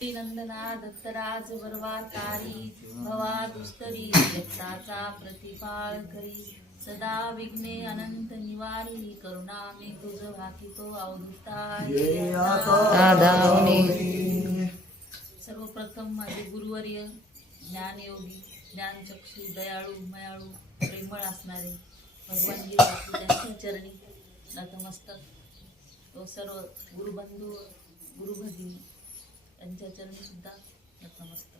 नंदना दत्तराज बरवा तारी भवा दुस्तरी दत्ताचा प्रतिपाळ करी सदा विघ्ने अनंत निवारी करुणा मी तुझ वाकितो अवधूता सर्वप्रथम माझे गुरुवर्य ज्ञानयोगी ज्ञानचक्षु दयाळू मयाळू प्रेमळ असणारे बापू त्यांच्या चरणी नतमस्तक तो सर्व गुरुबंधू गुरुभगिनी त्यांच्या चरणी सुद्धा नतमस्तक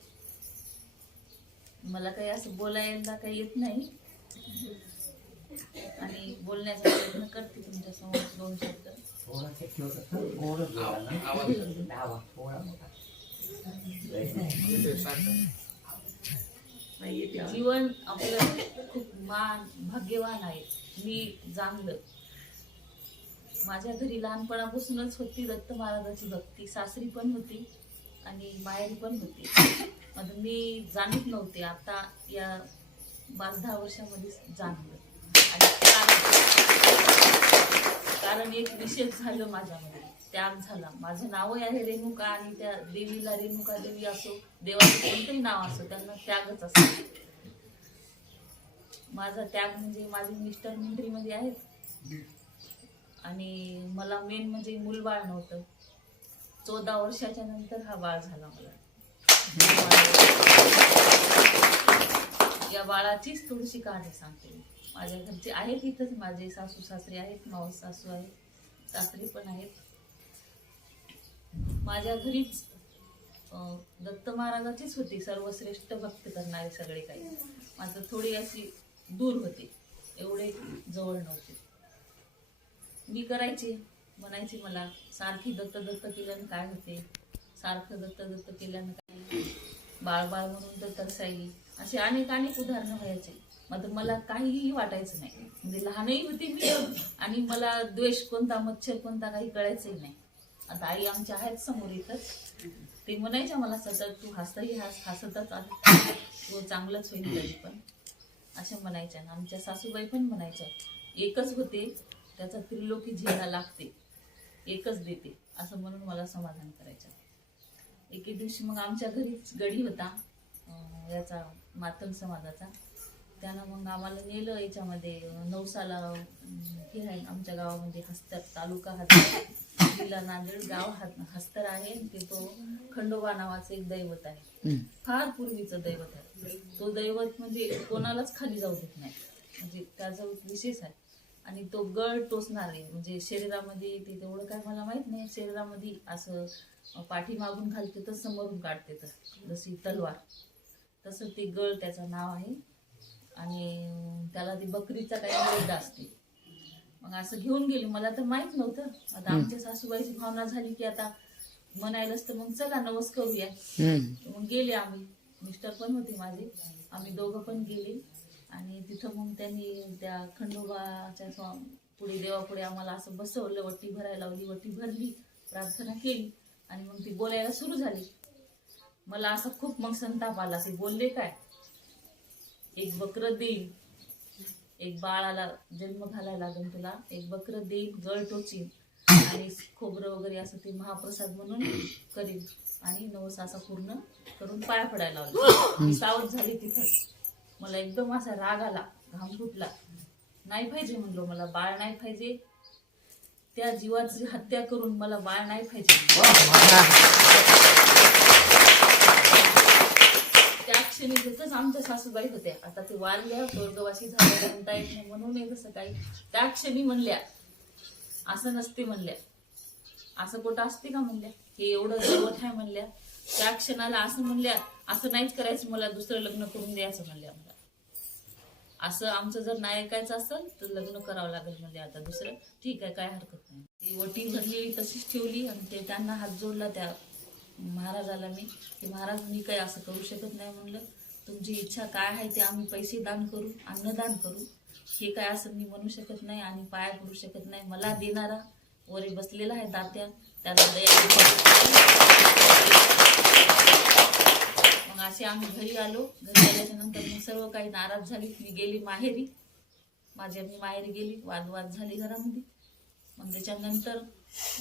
मला काही असं बोलायला काही येत नाही. आणि बोलण्याचा प्रयत्न करते तुमच्यासमोर दोन शब्द. जीवन आपलं खूप मान भाग्यवान आहे. मी जाणलं. माझ्या घरी लहानपणापासूनच होती दत्त महाराजाची भक्ती. सासरी पण होती. आणि माहेरी पण होती. आता मी जाणत नव्हते. आता या पाच दहा वर्षामध्ये जाणलं आणि कारण- एक विशेष झालं माझ्यामध्ये. त्याग झाला. माझं नावही आहे रेणुका आणि त्या देवीला रेणुका देवी असो देवाचं कोणतंही नाव असो त्यांना त्यागच असतो. माझा त्याग म्हणजे माझे मिस्टर मंत्रीमध्ये आहेत. आणि मला मेन म्हणजे मूलबाळ नव्हतं. चौदा वर्षाच्या नंतर हा बाळ झाला मला. या बाळाचीच थोडीशी कहाणी सांगते माझ्या घरचे आहेत इथंच माझे सासू सासरे आहेत मावस सासू आहेत सासरे पण आहेत. माझ्या घरीच दत्त महाराजाचीच होती सर्वश्रेष्ठ भक्त करणारे सगळे काही. मात्र थोडी अशी दूर होते एवढे जवळ नव्हते. मी करायचे. म्हणायचे मला सारखी दत्त दत्त केल्यानं काय होते? सारखं दत्त दत्त केल्यानं काय? बाळ बाळ म्हणून तर तरसाई. असे अनेक अनेक उदाहरणं व्हायचे. मात्र मला काहीही वाटायचं नाही. म्हणजे लहानही होते मी आणि मला द्वेष कोणता मच्छर कोणता काही कळायचंही नाही. आता आई आमच्या आहेत समोर इथंच. ते म्हणायच्या मला सतत तू हसतही हस हसतच आहे. तो चांगलंच होईल तरी पण. अशा म्हणायच्या. आमच्या सासूबाई पण म्हणायच्या एकच होते त्याचा त्रिलोकी झेला लागते. एकच देते. असं म्हणून मला समाधान करायचं एके दिवशी मग आमच्या घरीच गडी होता. याचा मातंग समाजाचा. त्यानं मग आम्हाला नेलं याच्यामध्ये. नवसाला हे आहे आमच्या गावामध्ये हस्तर तालुका हस्तर. जिल्हा नांदेड गाव हस्तर आहे. ते तो खंडोबा नावाचं एक दैवत आहे. फार पूर्वीचं दैवत आहे. तो दैवत म्हणजे कोणालाच खाली जाऊ देत नाही. म्हणजे त्याचा विशेष आहे. आणि तो गळ टोचणारे म्हणजे शरीरामध्ये ते तेवढं काय मला माहीत नाही. शरीरामध्ये असं अं, पाठी मागून घालते तर समोरून काढते तर. जशी तलवार. तसं ते गळ त्याचं नाव आहे. आणि त्याला ती बकरीचा काही वेद असते. मग असं घेऊन गेली. मला तर माहीत नव्हतं. आता आमच्या सासूबाईची भावना झाली की आता म्हणायलाच तर मग चला नवस करूया. मग गेले आम्ही. मिस्टर पण होते माझे. आम्ही दोघं पण गेले. आणि तिथं मग त्यांनी त्या खंडोबाच्या स्वा- पुढे देवापुढे आम्हाला असं बसवलं वट्टी भरायला लावली वट्टी भरली प्रार्थना केली आणि मग ती बोलायला सुरू झाली. मला असं खूप मग संताप आला ते बोलले काय? एक बकर देईल एक बाळाला जन्म घालायला लागेल तुला. एक बकर देईल गळ टोचीन. आणि खोबरं वगैरे असं ते महाप्रसाद म्हणून करील आणि नवस असा पूर्ण करून पाया पडायला लावला. सावध झाली तिथं. मला एकदम असा राग आला घाम फुटला. नाही पाहिजे म्हणलो मला बाळ नाही पाहिजे. त्या जीवाची हत्या करून मला बाळ नाही पाहिजे. त्या क्षणी तिथंच आमच्या सासूबाई होत्या. आता ते वारल्या स्वर्गवासी झाल्या म्हणता येत नाही म्हणून हे कसं काही. त्या क्षणी म्हणल्या असं नसते म्हणल्या. असं कुठं असते का म्हणल्या? हे एवढं जवळ आहे म्हणल्या. त्या क्षणाला असं म्हणल्या असं नाहीच करायचं मला दुसरं लग्न करून द्यायचं म्हणल्या मला. असं आमचं जर नाही ऐकायचं असेल तर लग्न करावं लागेल म्हणजे आता दुसरं. ठीक आहे काय हरकत नाही. ती वटी भरली तशीच ठेवली आणि ते त्यांना हात जोडला त्या महाराजाला मी. की महाराज मी काही असं करू शकत नाही म्हणलं. तुमची इच्छा काय आहे ते आम्ही पैसे दान करू अन्नदान करू. हे काय असं मी म्हणू शकत नाही आणि पाया करू शकत नाही. मला देणारा वरी बसलेला आहे दात्या त्याला दया मग असे आम्ही घरी आलो. घरी आल्याच्यानंतर मी सर्व काही नाराज झाली. मी गेली माहेरी. माझ्या मी माहेरी गेली. वादवाद झाली घरामध्ये. मग त्याच्यानंतर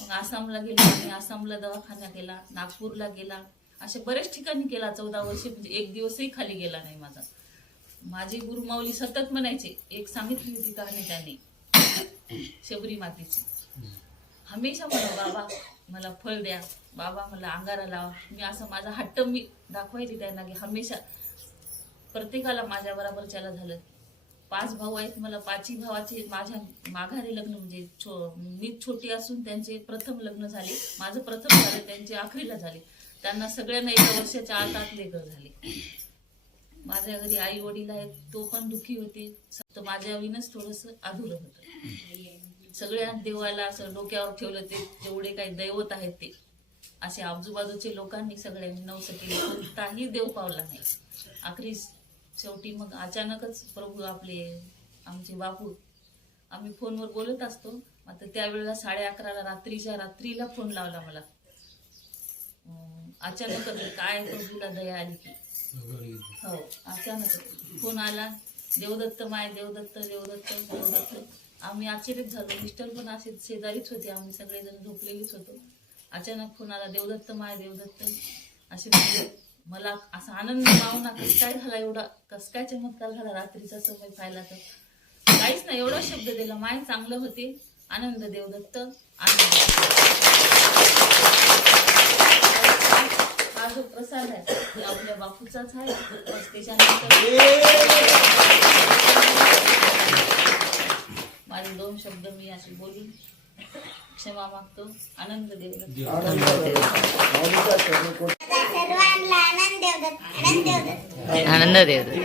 मग आसामला गेलो. आणि आसामला दवाखाना गेला नागपूरला गेला. असे बरेच ठिकाणी केला. चौदा वर्षे म्हणजे एक दिवसही खाली गेला नाही माझा. माझी गुरुमाऊली सतत म्हणायचे एक सांगितली होती कहाणी त्यांनी शबरी मातेची. हमेशा म्हणा बाबा मला फळ द्या. बाबा मला अंगारा लावा. मी असं माझा हट्ट मी दाखवायचे त्यांना की हमेशा प्रत्येकाला माझ्या बरोबरच्याला झालं. पाच भाऊ आहेत मला पाचही भावाचे माझ्या माघारी लग्न म्हणजे छो मी छोटी असून त्यांचे प्रथम लग्न झाले. माझं प्रथम झाले त्यांचे आखरीला झाले. त्यांना सगळ्यांना एका वर्षाच्या आत आत लेकर झाले. माझ्या घरी आई वडील आहेत तो पण दुखी होते. फक्त माझ्या विनच थोडस अधुरं होतं. सगळ्या देवाला असं डोक्यावर ठेवलं ते जेवढे काही दैवत आहेत ते. असे आजूबाजूचे लोकांनी सगळ्यांनी नवस केले कोणताही देव पावला नाही. आखरी शेवटी मग अचानकच प्रभू आपले आमचे बापू आम्ही फोनवर बोलत असतो. आता त्यावेळेला साडे अकराला रात्रीच्या रात्रीला फोन लावला मला. अचानक अचानकच काय प्रभूला दया आली की हो अचानक फोन आला. देवदत्त माय देवदत्त देवदत्त देवदत्त. आम्ही आश्चर्यच झालो. मिस्टर पण असे शेजारीच होते. आम्ही सगळेजण झोपलेलीच होतो. अचानक फोन आला देवदत्त माय देवदत्त. असे मला असा आनंद पाहुणा कस काय झाला एवढा? कस काय चमत्कार झाला रात्रीचा समय पाहिला तर? काहीच नाही. एवढा शब्द दिला. माय चांगलं होते. आनंद देवदत्त आनंद. हा जो प्रसाद आहे तो आपल्या बापूचाच आहे. त्याच्यानंतर माझे दोन शब्द मी असे बोलून क्षमा मागतो. आनंद देवदत्त सर्वांना आनंद देवदत्त देव आनंद देवदत्त